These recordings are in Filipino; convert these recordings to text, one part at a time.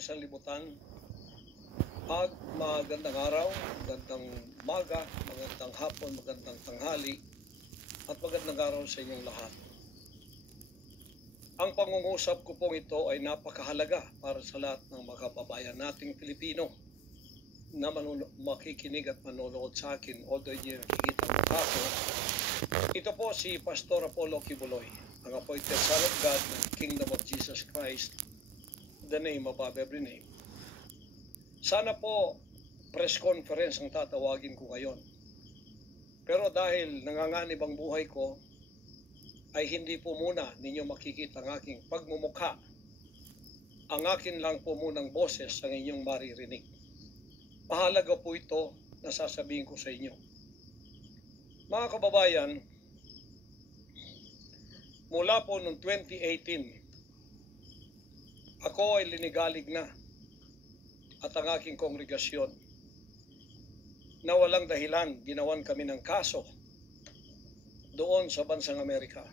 sa libutan. Magandang araw, magandang umaga, magandang hapon, magandang tanghali, at magandang araw sa inyong lahat. Ang pangungusap ko pong ito ay napakahalaga para sa lahat ng mga kababayan nating Pilipino na makikinig at manonood sa akin, although hindi nakikita ang mukha ko. Ito po si Pastor Apollo Kibuloy, ang appointed Son of God ng Kingdom of Jesus Christ, the name above every name. Sana po press conference ang tatawagin ko ngayon. Pero dahil nanganganib ang buhay ko, ay hindi po muna ninyo makikita ang aking pagmumukha. Ang akin lang po munang boses ang inyong maririnig. Mahalaga po ito na sasabihin ko sa inyo. Mga kababayan, mula po noong 2018, ako ay linigalig na at ang aking kongregasyon na walang dahilan ginawan kami ng kaso doon sa bansang Amerika.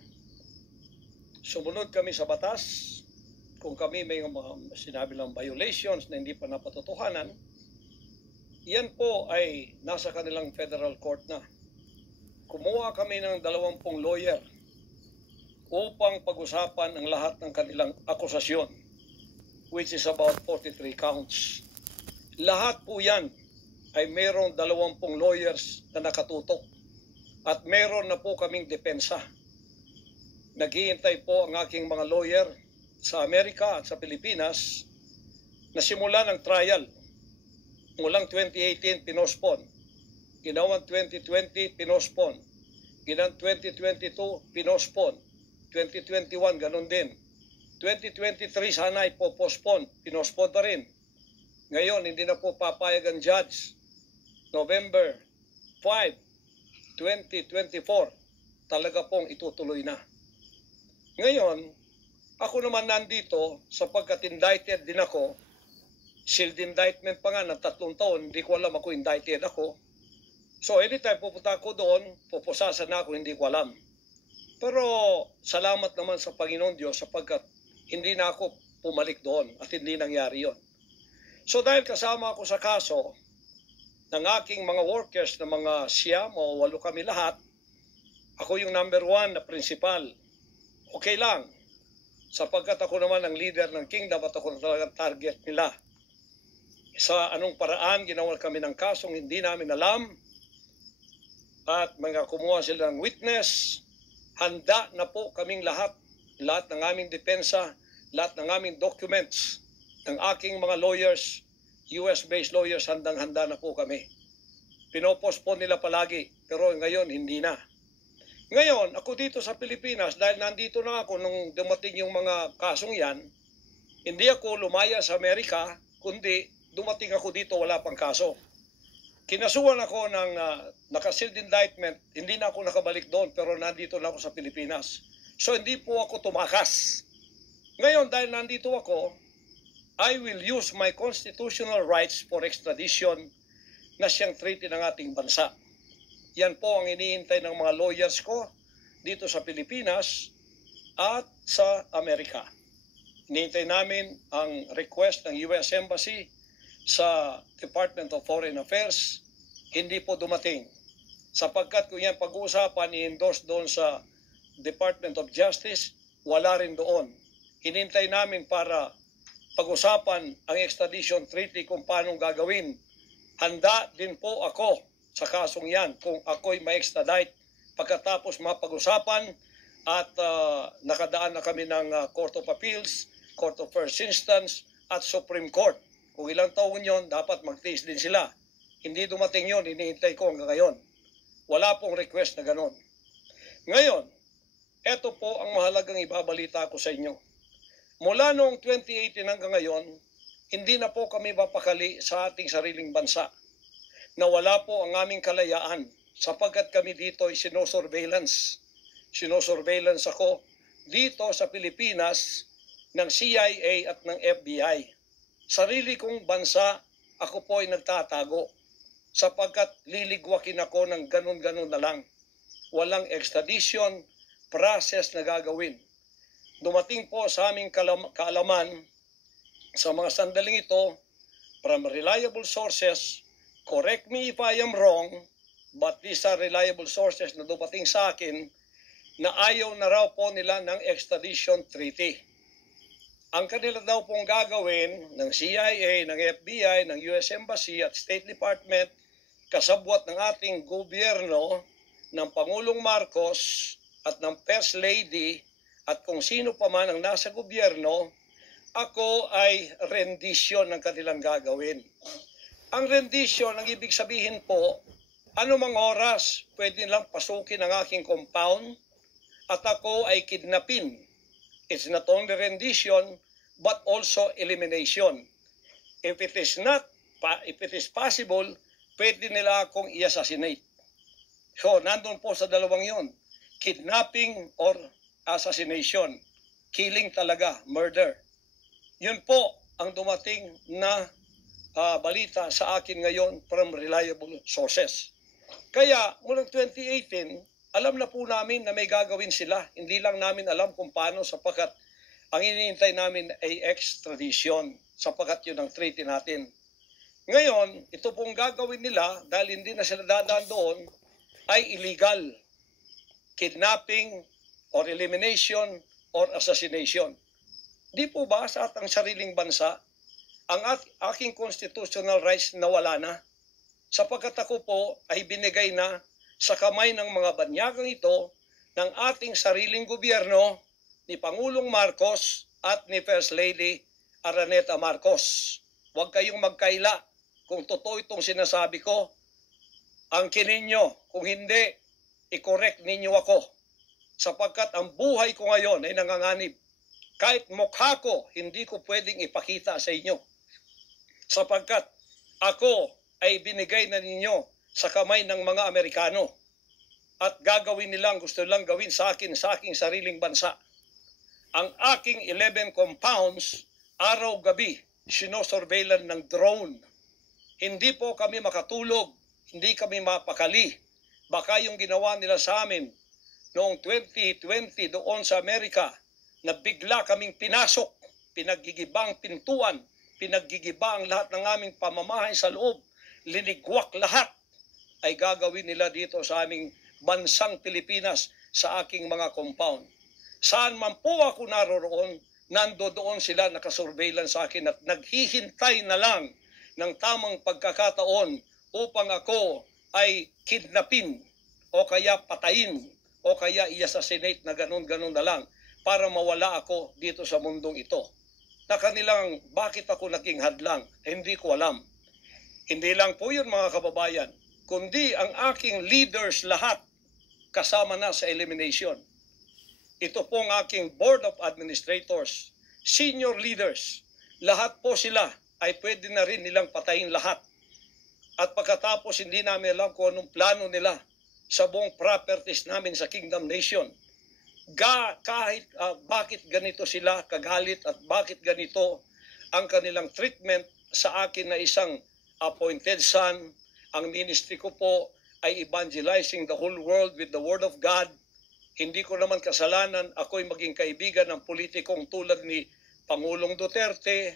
Sumunod kami sa batas. Kung kami may sinabi lang violations na hindi pa napatotohanan, yan po ay nasa kanilang federal court na. Kumuha kami ng 20 lawyer upang pag-usapan ang lahat ng kanilang akusasyon, which is about 43 counts. Lahat po yan ay mayroong 20 lawyers na nakatutok at mayroon na po kaming depensa. Naghihintay po ang aking mga lawyer sa Amerika at sa Pilipinas na simula ng trial. Mulang 2018, pinospon. Ginawang 2020, pinospon. Ginawang 2022, pinospon. 2021, ganun din. 2023, sana ay po-postpone. Pinospon pa rin. Ngayon, hindi na po papayag ang judge. November 5, 2024, talaga pong itutuloy na. Ngayon, ako naman nandito sapagkat indicted din ako. Sealed indictment pa nga ng 3 taon, hindi ko alam ako indicted ako. So anytime pupunta ako doon, pupusasan na ako, hindi ko alam. Pero salamat naman sa Panginoon Diyos sapagkat hindi na ako pumalik doon at hindi nangyari yon. So dahil kasama ako sa kaso ng aking mga workers na mga 9 o 8 kami lahat, ako yung number 1 na principal. Okay lang, sapagkat ako naman ang leader ng kingdom at ako na talagang target nila. Sa anong paraan ginawa kami ng kasong hindi namin alam at mga kumuha sila ng witness, handa na po kaming lahat ng aming depensa, lahat ng aming documents, ng aking mga lawyers, US-based lawyers, handang-handa na po kami. Pinopospone nila palagi, pero ngayon hindi na. Ngayon, ako dito sa Pilipinas, dahil nandito na ako nung dumating yung mga kasong yan, hindi ako lumaya sa Amerika, kundi dumating ako dito, wala pang kaso. Kinasuhan ako ng naka-sealed indictment, hindi na ako nakabalik doon, pero nandito na ako sa Pilipinas. So hindi po ako tumakas. Ngayon, dahil nandito ako, I will use my constitutional rights for extradition na siyang treaty ng ating bansa. Yan po ang iniintay ng mga lawyers ko dito sa Pilipinas at sa Amerika. Iniintay namin ang request ng US Embassy sa Department of Foreign Affairs. Hindi po dumating. Sapagkat kung yan pag-uusapan, i-endorse doon sa Department of Justice, wala rin doon. Hinintay namin para pag-usapan ang extradition treaty kung paano gagawin. Handa din po ako sa kasong yan kung ako'y ma-extradite pagkatapos mapag-usapan at nakadaan na kami ng Court of Appeals, Court of First Instance at Supreme Court. Kung ilang taon yon, dapat magtiis din sila. Hindi dumating yon, hinihintay ko hanggang ngayon. Wala pong request na ganon. Ngayon, eto po ang mahalagang ibabalita ko sa inyo. Mula noong 2018 hanggang ngayon, hindi na po kami mapakali sa ating sariling bansa. Nawala po ang aming kalayaan sapagkat kami dito ay sinosurveillance. Sinosurveillance ako dito sa Pilipinas ng CIA at ng FBI. Sarili kong bansa, ako po ay nagtatago sapagkat liligwakin ako ng ganun-ganun na lang. Walang extradition process na gagawin. Dumating po sa aming kaalaman sa mga sandaling ito from reliable sources. Correct me if I am wrong, but these are reliable sources na dumating sa akin na ayaw na raw po nila ng extradition treaty. Ang kanila daw pong gagawin ng CIA, ng FBI, ng US Embassy at State Department, kasabwat ng ating gobyerno, ng Pangulong Marcos at ng First Lady at kung sino pa man ang nasa gobyerno, ako ay rendition ng kanilang gagawin. Ang rendition, ang ibig sabihin po, anumang oras pwede lang pasukin ang aking compound at ako ay kidnapin. It's not only rendition but also elimination. If it is possible, pwede nila akong i-assassinate. So, nandun po sa dalawang yon, kidnapping or assassination. Killing talaga, murder. Yun po ang dumating na balita sa akin ngayon from reliable sources. Kaya, mulang 2018, alam na po namin na may gagawin sila. Hindi lang namin alam kung paano sapagkat ang iniintay namin ay extradition sapagkat yun ang treaty natin. Ngayon, ito pong gagawin nila dahil hindi na sila dadaan doon ay illegal. Kidnapping or elimination or assassination. Di po ba sa atang sariling bansa ang aking constitutional rights na wala na? Sapagkat ako po ay binigay na sa kamay ng mga banyagang ito ng ating sariling gobyerno ni Pangulong Marcos at ni First Lady Araneta Marcos. Huwag kayong magkaila kung totoo itong sinasabi ko. Angkinin nyo, kung hindi, i-correct ninyo ako. Sapagkat ang buhay ko ngayon ay nanganganib. Kahit mukha ko, hindi ko pwedeng ipakita sa inyo. Sapagkat ako ay binigay na ninyo sa kamay ng mga Amerikano. At gagawin nilang, gusto nilang gawin sa akin, sa aking sariling bansa. Ang aking 11 compounds, araw-gabi, sinosurveillan ng drone. Hindi po kami makatulog, hindi kami mapakali. Baka yung ginawa nila sa amin noong 2020 doon sa Amerika, na bigla kaming pinasok, pinaggigibang pintuan, pinaggigibang lahat ng aming pamamahay sa loob, linigwak lahat, ay gagawin nila dito sa aming bansang Pilipinas sa aking mga compound. Saan man po ako naroroon, nandoon sila nakasurveillance sa akin at naghihintay na lang ng tamang pagkakataon upang ako ay kidnapin o kaya patayin o kaya i-assassinate na ganun-ganun na lang para mawala ako dito sa mundong ito. Na kanilang bakit ako naging hadlang, hindi ko alam. Hindi lang po yun mga kababayan, kundi ang aking leaders lahat kasama na sa elimination. Ito pong aking Board of Administrators, senior leaders, lahat po sila ay pwede na rin nilang patayin lahat. At pagkatapos hindi namin alam kung anong plano nila sa buong properties namin sa Kingdom Nation. Kahit bakit ganito sila kagalit at bakit ganito ang kanilang treatment sa akin na isang appointed son. Ang ministry ko po ay evangelizing the whole world with the Word of God. Hindi ko naman kasalanan ako'y maging kaibigan ng politikong tulad ni Pangulong Duterte,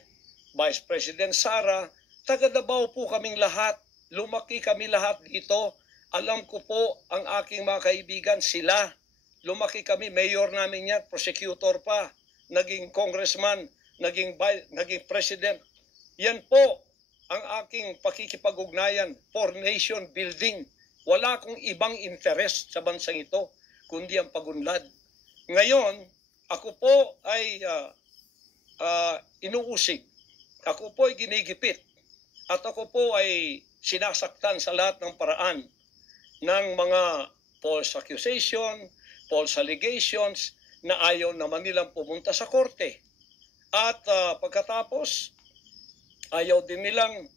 Vice President Sara. Taga Davao po kaming lahat. Lumaki kami lahat dito. Alam ko po ang aking mga kaibigan, sila. Lumaki kami, mayor namin yan, prosecutor pa, naging congressman, naging president. Yan po ang aking pakikipag-ugnayan for nation building. Wala akong ibang interest sa bansang ito, kundi ang pagunlad. Ngayon, ako po ay inuusig. Ako po ay ginigipit. At ako po ay sinasaktan sa lahat ng paraan ng mga false accusation, false allegations na ayaw naman nilang pumunta sa korte. At pagkatapos, ayaw din nilang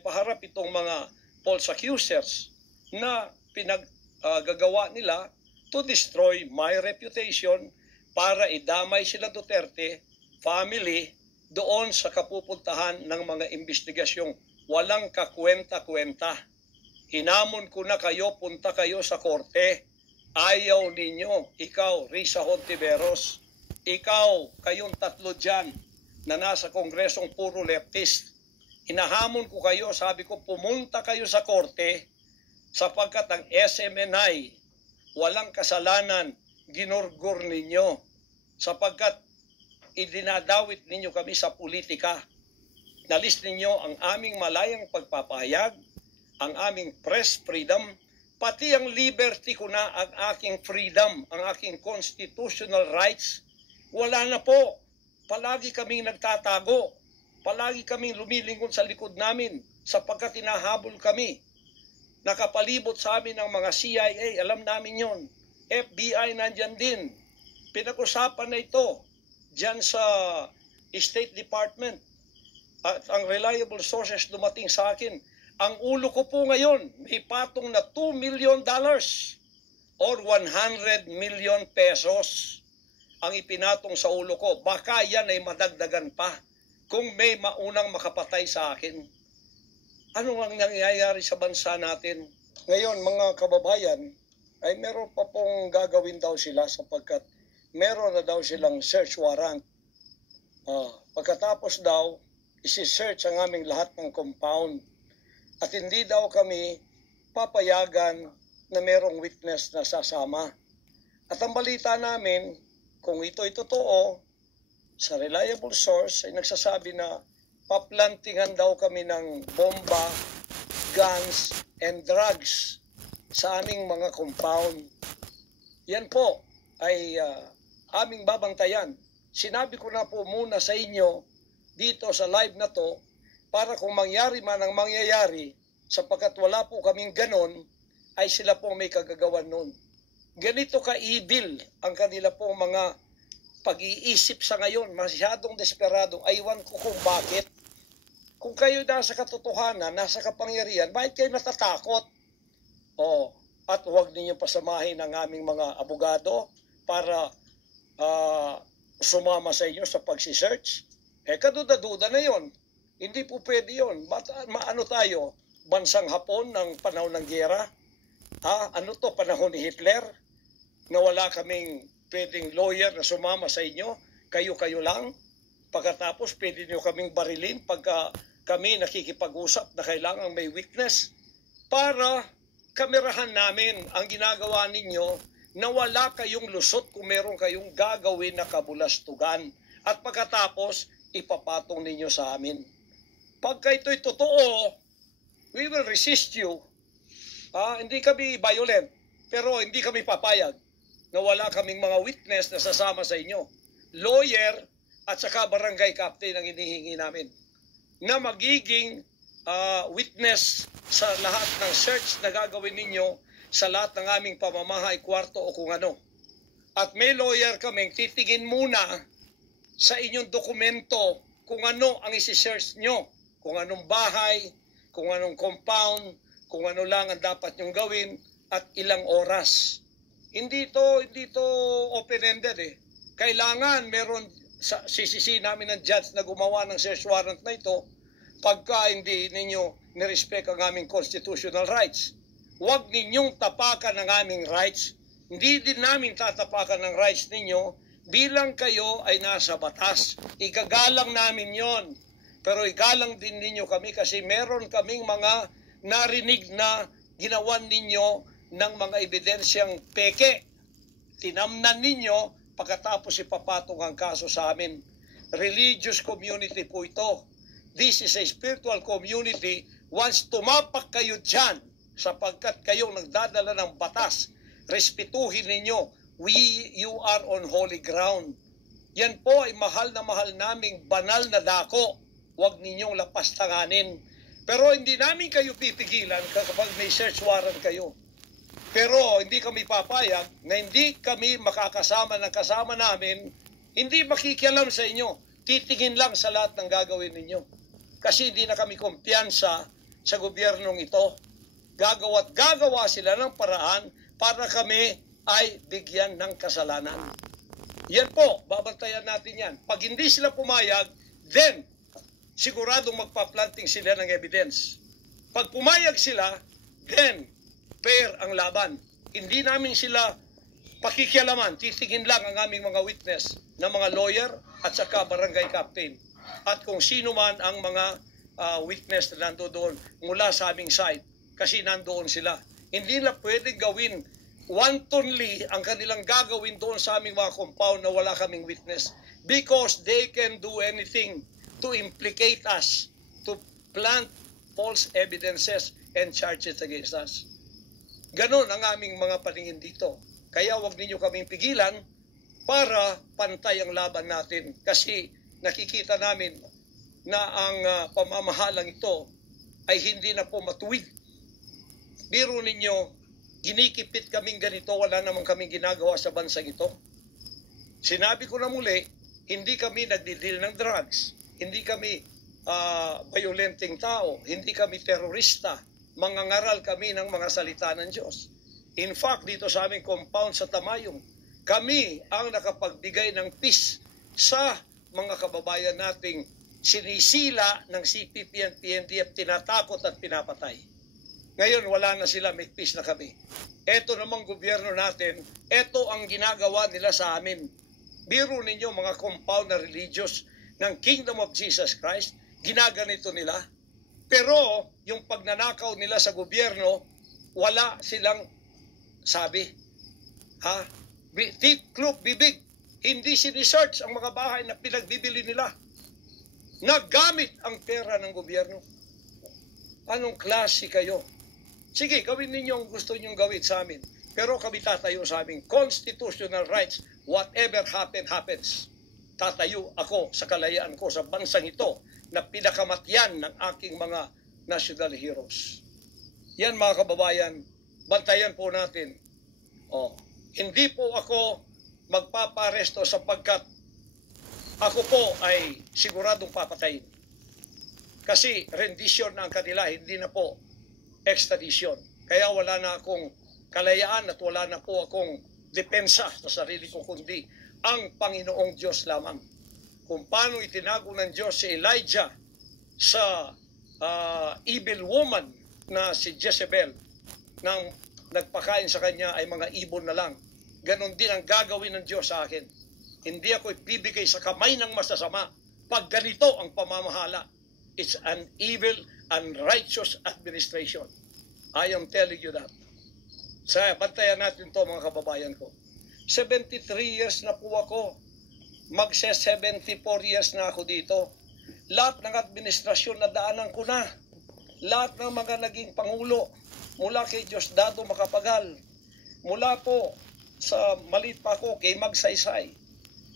paharap itong mga false accusers na pinaggagawa nila to destroy my reputation para idamay sila Duterte family doon sa kapupuntahan ng mga investigasyong walang kakwenta-kwenta. Hinamon ko na kayo, punta kayo sa korte. Ayaw ninyo, ikaw, Risa Hontiveros, kayong tatlo dyan na nasa kongresong puro leftist, hinahamon ko kayo, sabi ko, pumunta kayo sa korte sapagkat ang SMNI walang kasalanan, ginurgur ninyo sapagkat idinadawit ninyo kami sa politika. Nalis ninyo ang aming malayang pagpapahayag, ang aming press freedom, pati ang liberty ko na, ang aking freedom, ang aking constitutional rights. Wala na po. Palagi kaming nagtatago. Palagi kaming lumilingon sa likod namin sapagkat hinahabol kami. Nakapalibot sa amin ng mga CIA, alam namin yon. FBI nandyan din. Pinag-usapan na ito dyan sa State Department. At ang reliable sources dumating sa akin. Ang ulo ko po ngayon, may patong na $2 million or 100 million pesos ang ipinatong sa ulo ko. Baka yan ay madagdagan pa kung may maunang makapatay sa akin. Ano ang nangyayari sa bansa natin? Ngayon, mga kababayan, ay meron pa pong gagawin daw sila sapagkat meron na daw silang search warrant. Pagkatapos daw, isi-search ang aming lahat ng compound. At hindi daw kami papayagan na merong witness na sasama. At ang balita namin, kung ito'y totoo, sa reliable source ay nagsasabi na paplantingan daw kami ng bomba, guns, and drugs sa aming mga compound. Yan po ay aming babantayan. Sinabi ko na po muna sa inyo dito sa live na to, para kung mangyari man ang mangyayari, sapagkat wala po kaming ganon, ay sila po may kagagawan nun. Ganito ka-evil ang kanila pong mga pag-iisip sa ngayon, masyadong desperado. Aywan ko kung bakit. Kung kayo nasa katotohanan, nasa kapangyarihan, bakit kayo natatakot? At huwag ninyo pasamahin ang aming mga abogado para sumama sa inyo sa pagsisearch. Kaduda-duda na yon. Hindi po pwede yun. Maano tayo? Bansang Hapon ng panahon ng giyera? Ano to? Panahon ni Hitler? Na wala kaming pwedeng lawyer na sumama sa inyo? Kayo-kayo lang? Pagkatapos pwede nyo kaming barilin pagka kami nakikipag-usap na kailangan may witness para kamerahan namin ang ginagawa ninyo na wala kayong lusot kung meron kayong gagawin na kabulastugan. At pagkatapos, ipapatong ninyo sa amin. Pagka ito'y totoo, we will resist you. Hindi kami violent, pero hindi kami papayag na wala kaming mga witness na sasama sa inyo. Lawyer at saka barangay captain ang hinihingi namin na magiging witness sa lahat ng search na gagawin ninyo sa lahat ng aming pamamahay, kwarto o kung ano. At may lawyer kaming titingin muna sa inyong dokumento kung ano ang isi-search nyo, kung anong bahay, kung anong compound, kung ano lang ang dapat nyong gawin at ilang oras. Hindi to open-ended eh. Kailangan meron sisisi namin ng judge na gumawa ng search warrant na ito pagka hindi ninyo nirespect ang aming constitutional rights. Huwag ninyong tapakan ang aming rights. Hindi din namin tatapakan ng rights ninyo bilang kayo ay nasa batas. Igagalang namin yon. Pero igalang din ninyo kami kasi meron kaming mga narinig na ginawan ninyo ng mga ebidensyang peke. Tinamnan ninyo pagkatapos ipapatong ang kaso sa amin. Religious community po ito. This is a spiritual community. Once tumapak kayo dyan, sapagkat kayong nagdadala ng batas, respetuhin ninyo. You are on holy ground. Yan po ay mahal na mahal naming banal na dako. Huwag ninyong lapastanganin. Pero hindi namin kayo pipigilan kapag may search warrant kayo. Pero hindi kami papayag na hindi kami makakasama ng kasama namin, hindi makikialam sa inyo. Titingin lang sa lahat ng gagawin ninyo. Kasi hindi na kami kumpiyansa sa gobyernong ito. Gagawa sila ng paraan para kami ay bigyan ng kasalanan. Yan po, babantayan natin yan. Pag hindi sila pumayag, then siguradong magpa-planting sila ng evidence. Pag pumayag sila, then fair ang laban. Hindi namin sila pakikialaman, titingin lang ang aming mga witness na mga lawyer at saka barangay captain. At kung sino man ang mga witness na nandoon mula sa aming side, kasi nandoon sila. Hindi na pwede gawin wantonly ang kanilang gagawin doon sa aming mga compound na wala kaming witness, because they can do anything to implicate us, to plant false evidences and charges against us. Ganon ang aming mga paningin dito. Kaya wag ninyo kaming pigilan para pantay ang laban natin, kasi nakikita namin na ang pamamahalang ito ay hindi na po matuwid. Biro ninyo, ginikipit kaming ganito, wala namang kaming ginagawa sa bansang ito. Sinabi ko na muli, hindi kami nagdi-deal ng drugs, hindi kami violenting tao, hindi kami terorista, mangangaral kami ng mga salita ng Diyos. In fact, dito sa aming compound sa Tamayong, kami ang nakapagbigay ng peace sa mga kababayan nating sinisila ng CPP and PNDF, tinatakot at pinapatay. Ngayon, wala na sila, may peace na kami. Ito namang gobyerno natin, ito ang ginagawa nila sa amin. Biro ninyo mga compound na religious ng Kingdom of Jesus Christ, ginaganito nila. Pero yung pagnanakaw nila sa gobyerno, wala silang sabi. Tiklop, bibig. Hindi sinisearch ang mga bahay na pinagbibili nila. Nagamit ang pera ng gobyerno. Anong klase kayo? Sige, gawin ninyo ang gusto ninyong gawin sa amin. Pero kami tatayo sa aming constitutional rights. Whatever happens. Tatayo ako sa kalayaan ko sa bansang ito na pinakamatyan ng aking mga national heroes. Yan mga kababayan, bantayan po natin. Hindi po ako magpaparesto sapagkat ako po ay siguradong papatayin. Kasi rendition na ang kanila, hindi na po extradition. Kaya wala na akong kalayaan at wala na po akong depensa sa sarili ko, kundi ang Panginoong Diyos lamang. Kung paano itinago ng Diyos si Elijah sa evil woman na si Jezebel, nang nagpakain sa kanya ay mga ibon na lang. Ganon din ang gagawin ng Diyos sa akin. Hindi ako ibibigay sa kamay ng masasama pag ganito ang pamamahala. It's an evil, unrighteous administration. I am telling you that. Bantayan natin to mga kababayan ko. 73 years na po ako. Magse-74 years na ako dito. Lahat ng administrasyon na daanan ko na. Lahat ng mga naging pangulo. Mula kay Diosdado Macapagal. Mula po sa maliit pa ako kay Magsaysay.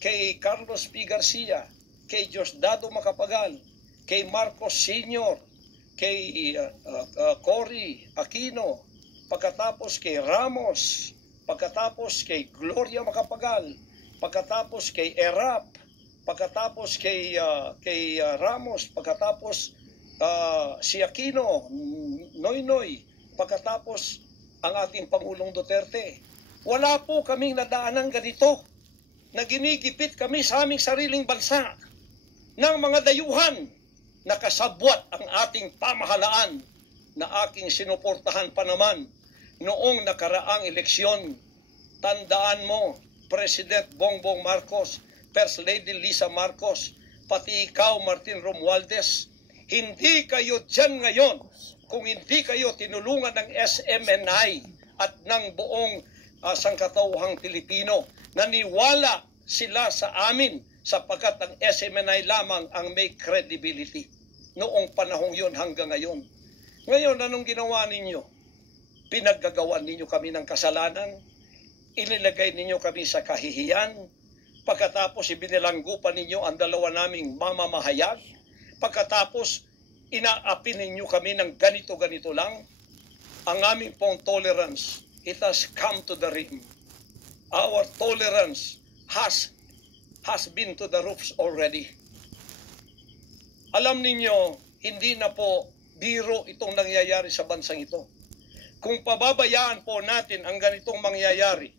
Kay Carlos P. Garcia. Kay Diosdado Macapagal. Kay Marcos Sr., kay Cory Aquino, pagkatapos kay Ramos, pagkatapos kay Gloria Macapagal, pagkatapos kay Erap, pagkatapos kay Ramos, pagkatapos si Aquino, Noynoy, pagkatapos ang ating Pangulong Duterte. Wala po kaming nadaanan ganito na ginigipit kami sa aming sariling bansa ng mga dayuhan. Nakasabwat ang ating pamahalaan na aking sinuportahan pa naman noong nakaraang eleksyon. Tandaan mo, President Bongbong Marcos, First Lady Lisa Marcos, pati ikaw, Martin Romualdez, hindi kayo dyan ngayon kung hindi kayo tinulungan ng SMNI at ng buong sangkatauhang Pilipino. Naniwala sila sa amin sapagkat ang SMNI lamang ang may credibility noong panahong yun hanggang ngayon. Ngayon, anong ginawa ninyo? Pinaggagawan ninyo kami ng kasalanan, inilagay ninyo kami sa kahihiyan, pagkatapos ibinilanggo pa ninyo ang dalawa naming mamamahayag, pagkatapos inaapi ninyo kami ng ganito-ganito lang. Ang aming pong tolerance, it has come to the rim. Our tolerance has been to the roofs already. Alam ninyo, hindi na po biro itong nangyayari sa bansang ito. Kung pababayaan po natin ang ganitong mangyayari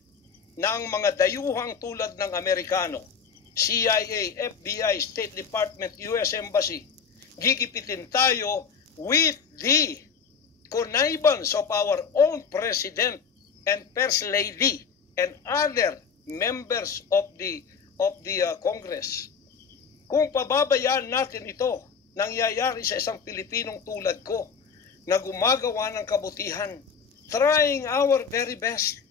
ng mga dayuhang tulad ng Amerikano, CIA, FBI, State Department, US Embassy, gigipitin tayo with the connivance of our own President and First Lady and other members of the Congress. Kung pababayaan natin ito, nangyayari sa isang Pilipinong tulad ko na gumagawa ng kabutihan, trying our very best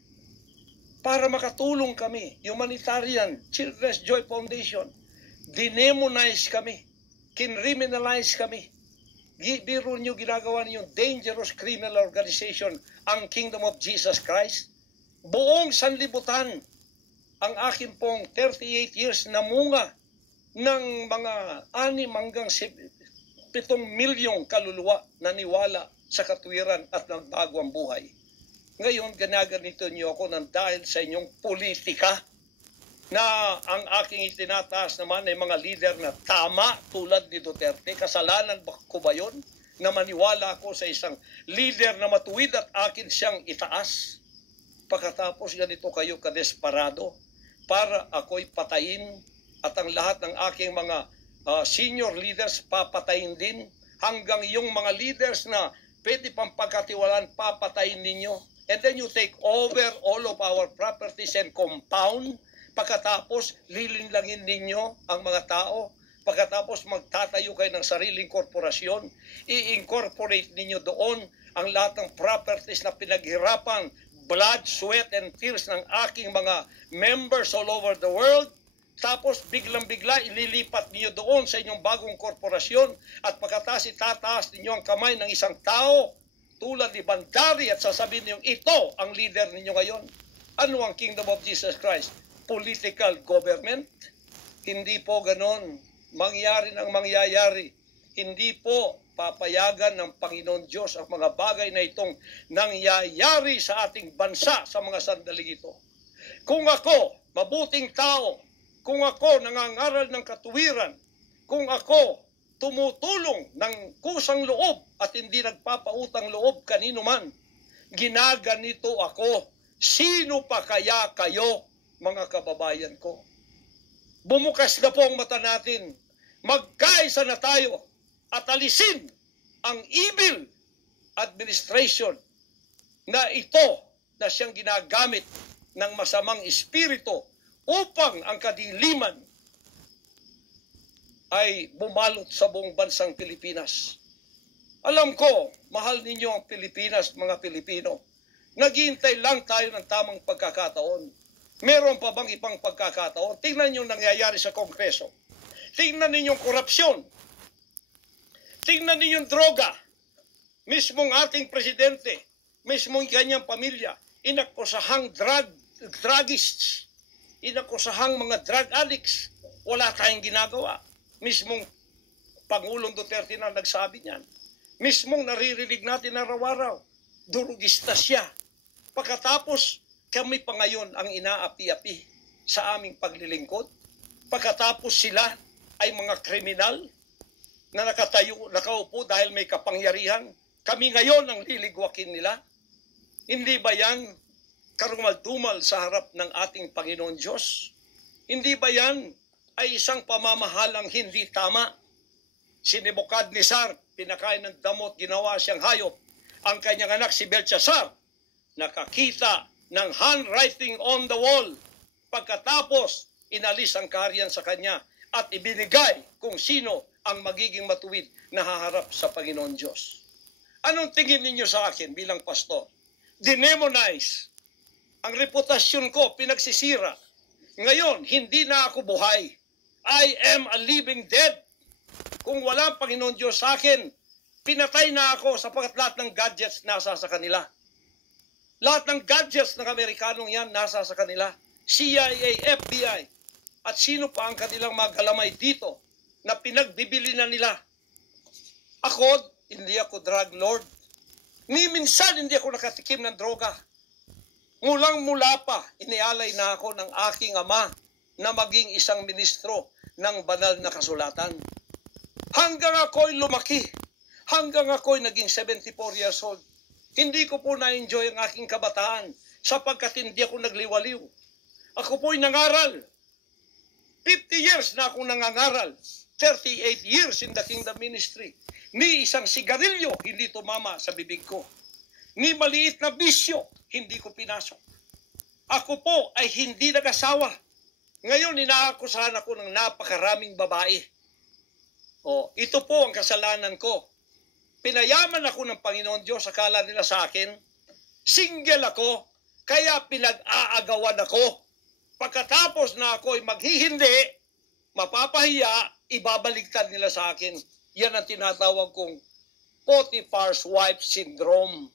para makatulong kami. Humanitarian Children's Joy Foundation, dinemonize kami, kinriminalize kami. Biro nyo, ginagawa niyo dangerous criminal organization ang Kingdom of Jesus Christ. Buong sanlibutan ang akin pong 38 years na munga ng mga 6 hanggang 7 milyong kaluluwa na niwala sa katwiran at nagbago ang buhay. Ngayon, ganaganito niyo ako ng dahil sa inyong politika na ang aking itinataas naman ay mga lider na tama tulad ni Duterte. Kasalanan ko ba yun? Na maniwala ako sa isang lider na matuwid at akin siyang itaas. Pagkatapos ganito kayo kadesperado para ako'y patayin at ang lahat ng aking mga senior leaders papatayin din, hanggang yung mga leaders na pwede pang pagkatiwalaan papatayin ninyo. And then you take over all of our properties and compound. Pagkatapos, lilinlangin ninyo ang mga tao. Pagkatapos, magtatayo kayo ng sariling korporasyon. I-incorporate ninyo doon ang lahat ng properties na pinaghirapan, blood, sweat, and tears ng aking mga members all over the world. Tapos, biglang-bigla, ililipat ninyo doon sa inyong bagong korporasyon. At pagkatapos, itataas ninyo ang kamay ng isang tao tulad ni Bandari at sasabihin niyo, ito ang leader ninyo ngayon. Ano ang Kingdom of Jesus Christ? Political government? Hindi po ganon. Mangyari ng mangyayari. Hindi po papayagan ng Panginoon Diyos ang mga bagay na itong nangyayari sa ating bansa sa mga sandaling ito. Kung ako, mabuting tao, kung ako nangangaral ng katuwiran, kung ako tumutulong ng kusang loob at hindi nagpapautang loob kanino man, ginaganito ako. Sino pa kaya kayo, mga kababayan ko? Bumukas na po ang mata natin. Magkaisa na tayo at alisin ang evil administration na ito na siyang ginagamit ng masamang espiritu upang ang kadiliman ay bumalot sa buong bansang Pilipinas. Alam ko, mahal ninyo ang Pilipinas, mga Pilipino. Naghihintay lang tayo ng tamang pagkakataon. Meron pa bang ibang pagkakataon? Tingnan niyo nangyayari sa Kongreso. Tingnan niyo yung korupsyon. Tingnan niyo yung droga. Mismong ating presidente, mismong kanyang pamilya, inakusahang druggists, inakusahang mga drug addicts. Wala tayong ginagawa. Mismong Pangulong Duterte na nagsabi niyan. Mismong naririnig natin araw-araw, durugista siya. Pagkatapos, kami pa ngayon ang inaapi-api sa aming paglilingkod. Pagkatapos sila ay mga kriminal na nakaupo dahil may kapangyarihan. Kami ngayon ang liligwakin nila. Hindi ba yan karumal-dumal sa harap ng ating Panginoon Diyos? Hindi ba yan ay isang pamamahalang hindi tama? Si Nebukadnezar, pinakain ng damot, ginawa siyang hayop. Ang kanyang anak si Belshazzar, nakakita ng handwriting on the wall. Pagkatapos, inalis ang kaharian sa kanya at ibinigay kung sino ang magiging matuwid na haharap sa Panginoon Diyos. Anong tingin ninyo sa akin bilang pastor? Dinemonize. Ang reputasyon ko, pinagsisira. Ngayon, hindi na ako buhay. I am a living dead. Kung wala Panginoon Diyos sa akin, pinatay na ako sapagkat lahat ng gadgets nasa sa kanila. Lahat ng gadgets ng Amerikanong yan nasa sa kanila. CIA, FBI, at sino pa ang kanilang mga galamay dito na pinagbibili na nila. Ako, hindi ako drug lord. Ni minsan hindi ako nakatikim ng droga. Mulang-mula pa, inialay na ako ng aking ama na maging isang ministro ng banal na kasulatan. Hanggang ako'y lumaki, hanggang ako'y naging 74 years old, hindi ko po na-enjoy ang aking kabataan sapagkat hindi ako nagliwaliw. Ako po'y nangaral. 50 years na akong nangangaral. 38 years in the kingdom ministry. Ni isang sigarilyo hindi tumama sa bibig ko. Ni maliit na bisyo hindi ko pinasok. Ako po ay hindi nag-asawa. Ngayon, inaakusahan ako ng napakaraming babae. O, ito po ang kasalanan ko. Pinayaman ako ng Panginoon Diyos, akala nila sa akin. Single ako, kaya pinag-aagawan ako. Pagkatapos na ako ay maghihindi, mapapahiya, ibabaliktad nila sa akin. Yan ang tinatawag kong Potiphar's wife syndrome.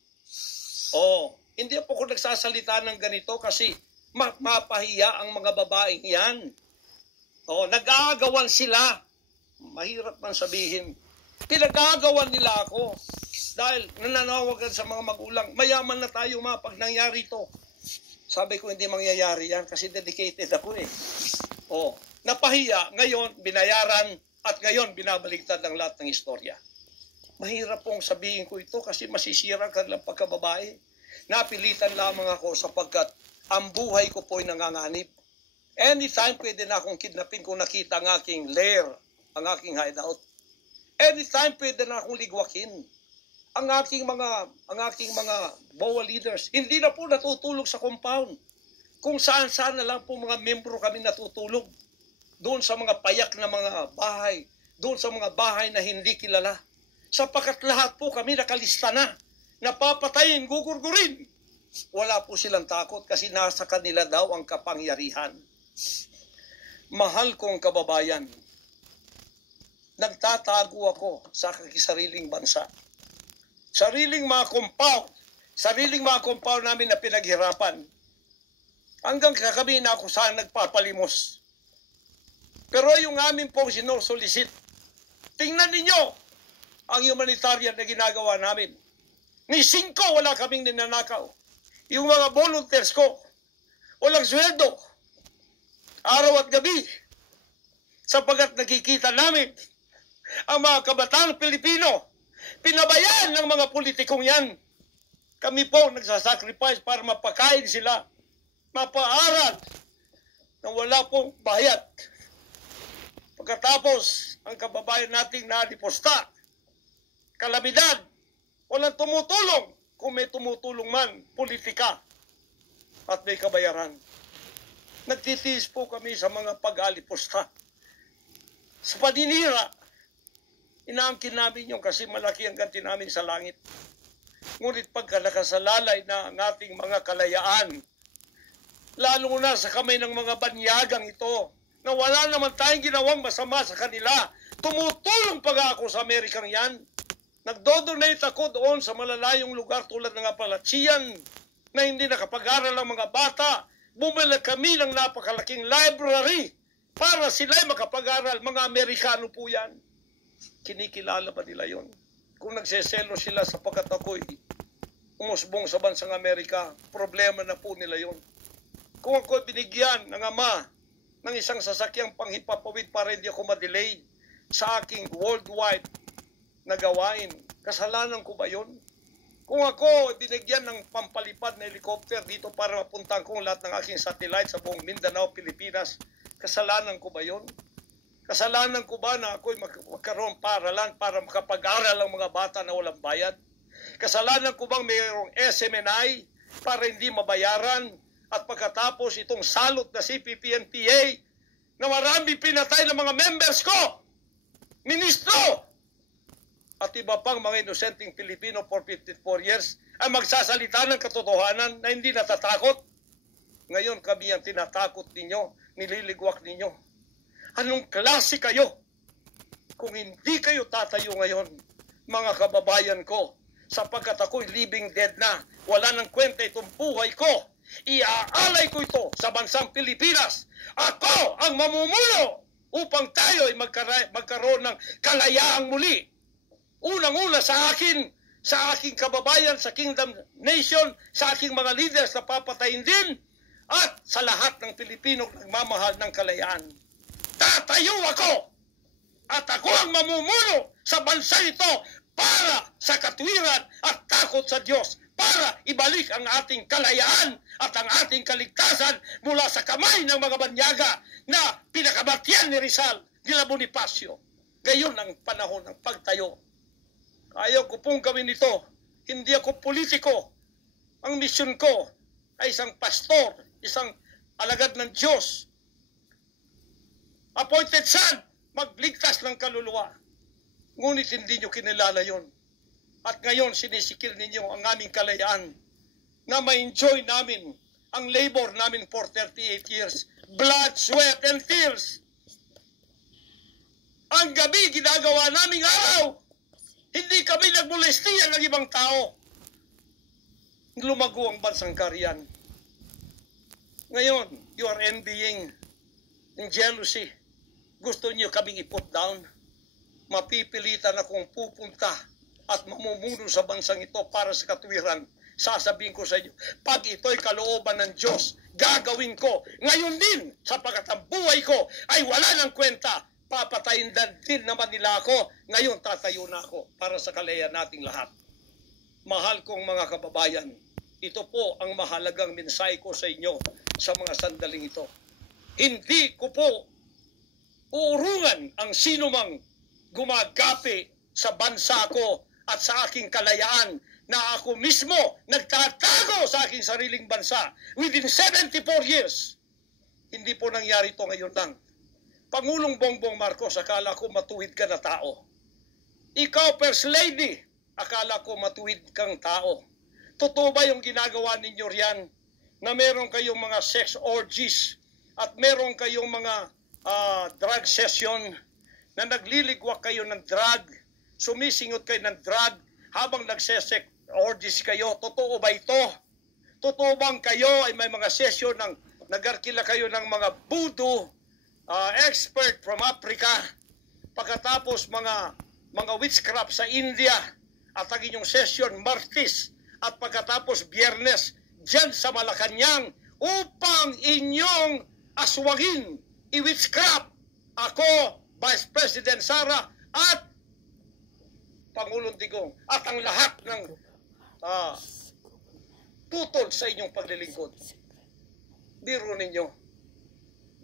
Oh, hindi po ako nagsasalita ng ganito kasi mapahiya ang mga babaeng yan. Oh, nag-aagawan sila. Mahirap man sabihin. Pinag-aagawan nila ako dahil nananawagan sa mga magulang. Mayaman na tayo pag nangyari ito. Sabi ko hindi mangyayari yan kasi dedicated ako eh. Oh, napahiya, ngayon binayaran at ngayon binabaliktad ang lahat ng istorya. Mahirap pong sabihin ko ito kasi masisira ka lang pagkababae. Napilitan lamang ako sapagkat ang buhay ko po ay nanganganib. Anytime pwede na akong kidnapin kung nakita ang aking lair, ang aking hideout. Anytime pwede na akong ligwakin. Ang aking mga BOA leaders, hindi na po natutulog sa compound. Kung saan-saan na lang po mga membro kami natutulog. Doon sa mga payak na mga bahay, doon sa mga bahay na hindi kilala. Sapagkat lahat po kami nakalista na. Napapatayin, gugurgurin. Wala po silang takot kasi nasa kanila daw ang kapangyarihan. Mahal kong kababayan, nagtatago ako sa sariling bansa. Sariling mga compound namin na pinaghirapan. Hanggang kami na ako saan nagpapalimos. Pero yung amin pong sinusulisit, tingnan ninyo ang humanitarian na ginagawa namin. Ni 5 wala kaming ninanakaw. Yung mga volunteers ko, walang sweldo. Araw at gabi. Sapagat nakikita namin ang mga kabataang Pilipino, pinabayaan ng mga politikong yan. Kami po nagsasacrifice para mapakain sila, mapaaral, na wala pong bayad. Pagkatapos, ang kababayan nating naliposta, kalamidad, walang tumutulong. Kung may tumutulong man, politika at may kabayaran. Nagtitiis po kami sa mga pag-aliposta. Sa paninira, inaangkin namin yung kasi malaki ang ganti namin sa langit. Ngunit pagka nakasalalay na ang ating mga kalayaan, lalo na sa kamay ng mga banyagang ito, na wala naman tayong ginawang masama sa kanila, tumutulong pa ako sa Amerikang yan. Nagdodonate ako doon sa malalayong lugar tulad ng Apalachian na hindi nakapag-aral ang mga bata. Bumili kami ng napakalaking library para sila'y makapag-aral. Mga Amerikano po yan. Kinikilala ba nila yon? Kung nagseselo sila sapagkat ako'y umusbong sa bansang Amerika, problema na po nila yon. Kung ako'y binigyan ng ama ng isang sasakyang panghipapawid para hindi ako ma-delay sa aking worldwide na gawain, kasalanan ko ba yun? Kung ako binigyan ng pampalipad na helicopter dito para mapuntahan ko lahat ng aking satellite sa buong Mindanao, Pilipinas, kasalanan ko ba yun? Kasalanan ko ba na ako'y magkaroon paralan para makapag-aral ang mga bata na walang bayad? Kasalanan ko bang mayroong SMNI para hindi mabayaran at pagkatapos itong salot na CPP-NPA na marami pinatay ng mga members ko, ministro, at iba pang mga inosenteng Pilipino for 54 years ay magsasalita ng katotohanan na hindi natatakot. Ngayon kami ang tinatakot ninyo, nililigwak ninyo. Anong klase kayo? Kung hindi kayo tatayo ngayon, mga kababayan ko, sapagkat ako'y living dead na, wala nang kwenta itong buhay ko, iaalay ko ito sa bansang Pilipinas. Ako ang mamumuno upang tayo ay magkaroon ng kalayaang muli. Unang-una sa aking kababayan, sa Kingdom Nation, sa aking mga leaders na papatayin din, at sa lahat ng Pilipino nagmamahal ng kalayaan. Tatayo ako! At ako ang mamumuno sa bansa ito para sa katwiran at takot sa Diyos, para ibalik ang ating kalayaan at ang ating kaligtasan mula sa kamay ng mga banyaga na pinakamatyan ni Rizal, nila Bonifacio. Gayon ang panahon ng pagtayo. Ayaw ko pong gawin ito. Hindi ako politiko. Ang misyon ko ay isang pastor isang alagad ng Diyos, appointed son, magligtas ng kaluluwa. Ngunit hindi nyo kinilala yon. At ngayon sinisikil ninyo ang aming kalayaan na ma-enjoy namin ang labor namin for 38 years. Blood, sweat, and tears. Ang gabi ginagawa naming araw. Hindi kami nagmolestiya ng ibang tao. Lumago ang bansang Korean. Ngayon, you are envying and jealousy. Gusto niyo kaming i-put down. Mapipilitan akong pupunta at mamumuno sa bansang ito para sa katuwiran. Sasabihin ko sa inyo, pag ito'y kalooban ng Diyos, gagawin ko. Ngayon din, sapagkat ang buhay ko ay wala ng kwenta. Papatayin din naman nila ako. Ngayon tatayo na ako para sa kalayan nating lahat. Mahal kong mga kababayan, ito po ang mahalagang mensahe ko sa inyo sa mga sandaling ito. Hindi ko po uurungan ang sinumang gumagapi sa bansa ko at sa aking kalayaan na ako mismo nagtatago sa aking sariling bansa within 74 years. Hindi po nangyari ito ngayon lang. Pangulong Bongbong Marcos, akala ko matuwid ka na tao. Ikaw, First Lady, akala ko matuwid kang tao. Totoo ba yung ginagawa ninyo riyan na meron kayong mga sex orgies at meron kayong mga drug session na nagliligwak kayo ng drug, sumisingot kayo ng drug habang nagsesex orgies kayo? Totoo ba ito? Totoo bang kayo ay may mga session ng nagarkila kayo ng mga voodoo expert from Africa, pagkatapos mga witchcraft sa India, at ang inyong session Martes, at pagkatapos Biyernes dyan sa Malacanang upang inyong aswagin i-witchcraft ako, Vice President Sara at Pangulong Digong at ang lahat ng tutol sa inyong paglilingkod. Biro ninyo,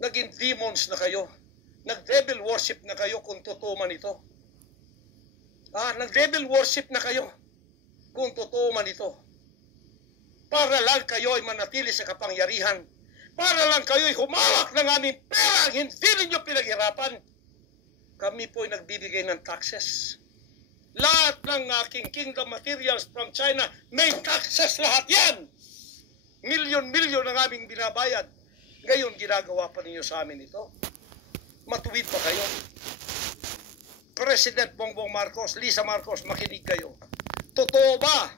naging demons na kayo. Nag-devil worship na kayo kung totoo man ito. Nag-devil worship na kayo kung totoo man ito. Para lang kayo ay manatili sa kapangyarihan. Para lang kayo ay humawak ng aming pera. Hindi ninyo pinaghirapan. Kami po ay nagbibigay ng taxes. Lahat ng aking kingdom materials from China, may taxes lahat yan. Milyon-milyon ang aming binabayad. Ngayon, ginagawa pa ninyo sa amin ito? Matuwid pa kayo? President Bongbong Marcos, Lisa Marcos, makinig kayo. Totoo ba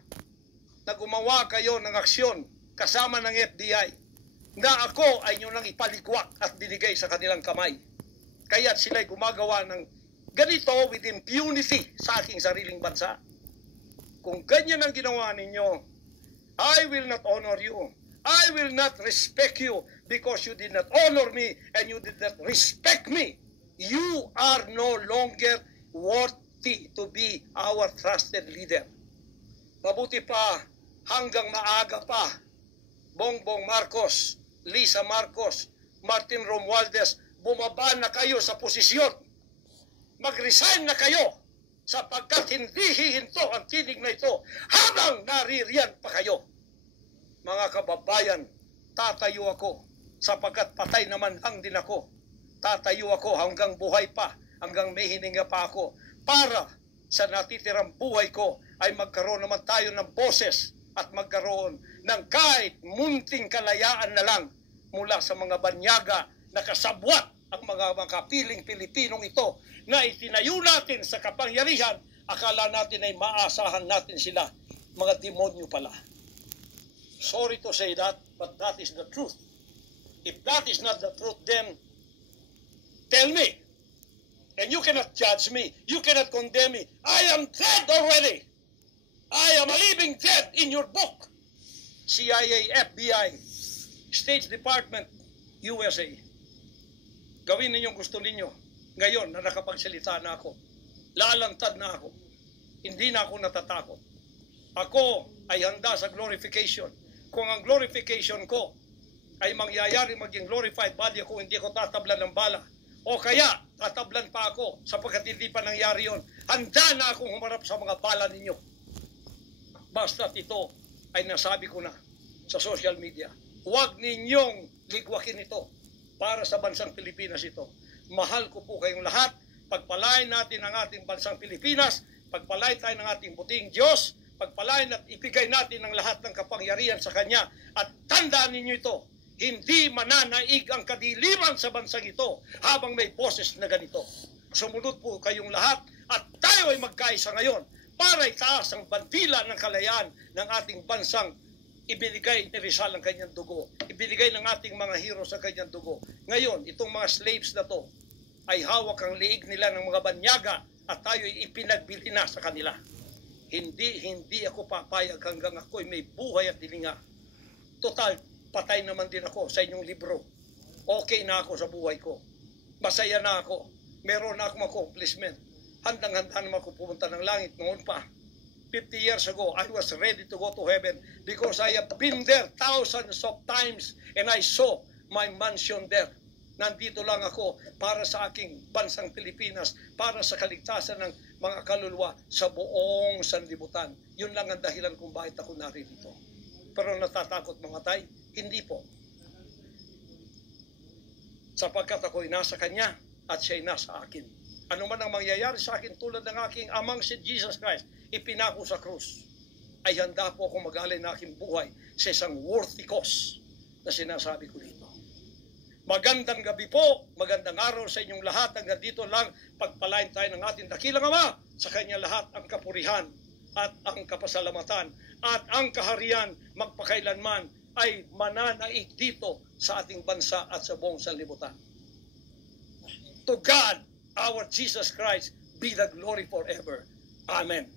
na gumawa kayo ng aksyon kasama ng FBI na ako ay nyo nang ipalikwak at binigay sa kanilang kamay? Kaya't sila'y gumagawa ng ganito with impunity sa aking sariling bansa. Kung ganyan ang ginawa ninyo, I will not honor you. I will not respect you because you did not honor me and you did not respect me. You are no longer worthy to be our trusted leader. Mabuti pa, hanggang maaga pa, Bongbong Marcos, Lisa Marcos, Martin Romualdez, bumaba na kayo sa posisyon. Mag-resign na kayo sapagkat hindi hihinto ang tinig na ito habang naririyan pa kayo. Mga kababayan, tatayo ako sapagkat patay naman lang din ako. Tatayo ako hanggang buhay pa, hanggang may hininga pa ako para sa natitirang buhay ko ay magkaroon naman tayo ng boses at magkaroon ng kahit munting kalayaan na lang mula sa mga banyaga na kasabwat ang mga kapiling Pilipinong ito na itinayo natin sa kapangyarihan. Akala natin ay maasahan natin sila. Mga demonyo pala. Sorry to say that, but that is the truth. If that is not the truth, then tell me. And you cannot judge me. You cannot condemn me. I am dead already. I am a living dead in your book. CIA, FBI, State Department, USA. Gawin ninyong gusto ninyo. Ngayon na nakapagsalita na ako, lalantad na ako. Hindi na ako natatakot. Ako ay handa sa glorification. Kung ang glorification ko ay mangyayari maging glorified body ako, hindi ko tatablan ng bala. O kaya, tatablan pa ako sapagkat hindi pa nangyari yon. Handa na akong humarap sa mga bala ninyo. Basta't ito ay nasabi ko na sa social media. Huwag ninyong ligwakin ito para sa bansang Pilipinas ito. Mahal ko po kayong lahat. Pagpalain natin ang ating bansang Pilipinas. Pagpalain tayo ng ating buting Diyos. Pagpalain at ibigay natin ang lahat ng kapangyarihan sa Kanya. At tandaan ninyo ito, hindi mananaig ang kadiliman sa bansang ito habang may boses na ganito. Sumunod po kayong lahat at tayo ay magkaisa ngayon para itaas ang bandila ng kalayaan ng ating bansang ibinigay ni Rizal ang kanyang dugo. Ibinigay ng ating mga heroes ang kanyang dugo. Ngayon, itong mga slaves na to ay hawak ang liig nila ng mga banyaga at tayo ay ipinagbili na sa kanila. Hindi ako papayag hanggang ako'y may buhay at hilinga. Total, patay naman din ako sa inyong libro. Okay na ako sa buhay ko. Masaya na ako. Meron na akong accomplishment. Handang-handa naman ako pumunta ng langit noon pa. 50 years ago, I was ready to go to heaven because I have been there thousands of times and I saw my mansion there. Nandito lang ako para sa aking bansang Pilipinas, para sa kaligtasan ng mga kaluluwa sa buong sanlibutan. Yun lang ang dahilan kung bakit ako narito. Pero natatakot mamatay? Hindi po. Sapagkat ako'y nasa Kanya at siya'y nasa akin. Ano man ang mangyayari sa akin tulad ng aking amang si Jesus Christ, ipinako sa krus, ay handa po akong mag-alay na aking buhay sa isang worthy cause na sinasabi ko dito. Magandang gabi po, magandang araw sa inyong lahat. Hanggang dito lang, pagpalain tayo ng ating dakilang Ama. Sa Kanya lahat ang kapurihan at ang kapasalamatan at ang kaharian magpakailanman ay mananaig dito sa ating bansa at sa buong sanlibutan. To God, our Jesus Christ, be the glory forever. Amen.